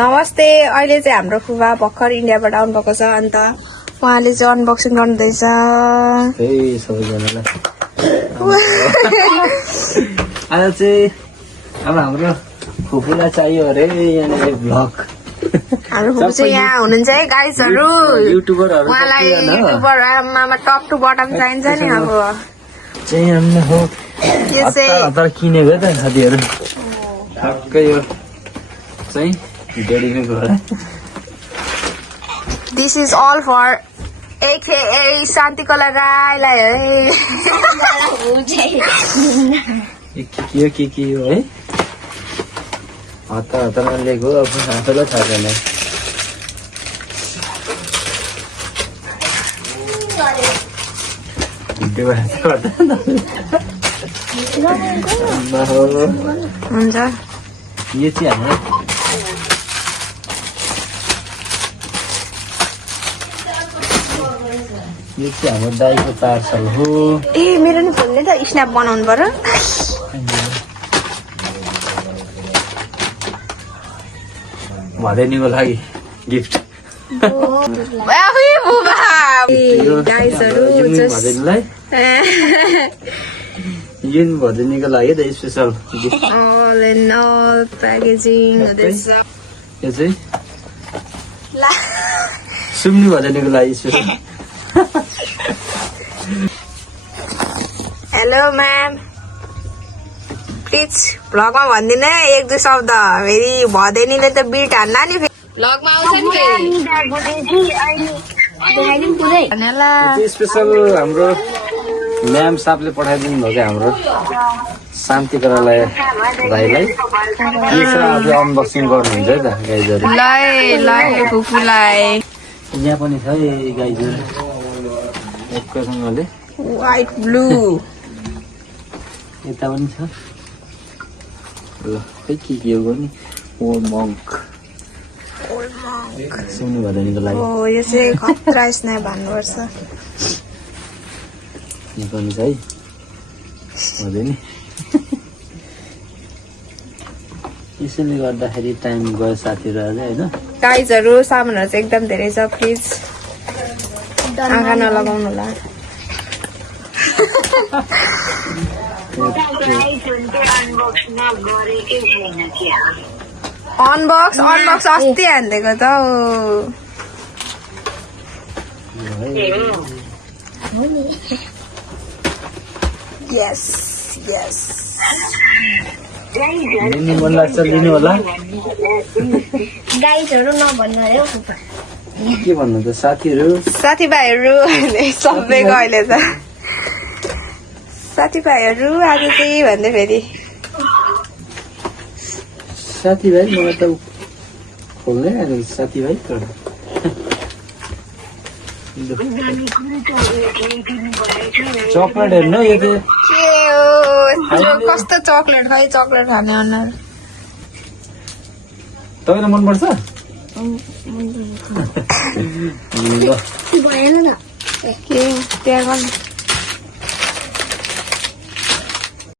नमस्ते। अहिले चाहिँ हाम्रो फुवा भर्खर इन्डियाबाट आउनु भएको छ अन्त उहाँले चाहिँ अनबक्सिङ गर्नुहुँदैछ। सबैजनालाई आज चाहिँ अब हाम्रो फुपूलाई चाहियो अरे यहाँनिर भ्लग। हाम्रो फुपू चाहिँ यहाँ हुनुहुन्छ है गाइजहरु। युट्युबरहरु उहाँलाई युट्युबरमा टप टु बटम चाहिन्छ नि। अब चाहिँ हामी हो यो चाहिँ हतार किनेको त साथीहरु। ठक्कै यो चाहिँ डेडिकेट हो। This is all for AKA Shantikala राईलाई है। के हो है हतारमा लिएको अब आफैलाई थाहा छैन। हुन्छ यो चाहिँ हाम्रो दाइको पार्सल हो। ए मेरो नि फोनले त स्न्याप बनाउनु पर्यो। भदैनीको लागि गिफ्ट। गाइजहरु युन भदैनीको लागि त special gift. all in all packaging this यो चाहिँ सुम्नी भदैनीको लागि स्पेशल। हेलो म्याम प्लिज भ्लगमा भनिदिनु है एक दुई शब्द। फेरि भदैनीले त बिट हान्ला नि भ्लगमा आउँछ नि फेरि। स्पेशल हाम्रो म्याम साहबले पठाइदिनु भएको हाम्रो शान्तिकलालाई भाइलाई। आज अनबक्सिङ गर्नुहुन्छ है त गाइजहरु। ल फुपूलाई यहाँ पनि छ है गाइजहरु एकैसँगले व्हाइट ब्लू। यता पनि छ। ल खै के हो गर्ने ओल्ड मङ्क सुन्नु भदैनीको लागि। ओ यो चाहिँ खतरा स्न्याप भन्नुपर्छ। यो पनि छ है भदैनी। यसैले गर्दाखेरि टाइम गयो साथीहरु आज हैन। गाइजहरु सामानहरु चाहिँ एकदम धेरै छ। प्लिज आँखा नलगाउनु होला। अनबक्स अस्ति हान्दिएको त यस यस। लिनु मन लाग्छ लिनु होला। गाइजहरु नभन्नु है के भन्नु त साथीभाइहरु सबैको अहिले त साथीभाइहरु आज चाहिँ भन्दै फेरि साथीभाइ मलाई त खोल्नै आएको साथीभाइ चकलेट हेर्नु यो के हो कस्तो चकलेट खै चकलेट खाने अनुहार। तपाईँलाई मनपर्छ? भएन त के त्यहाँ गर्नु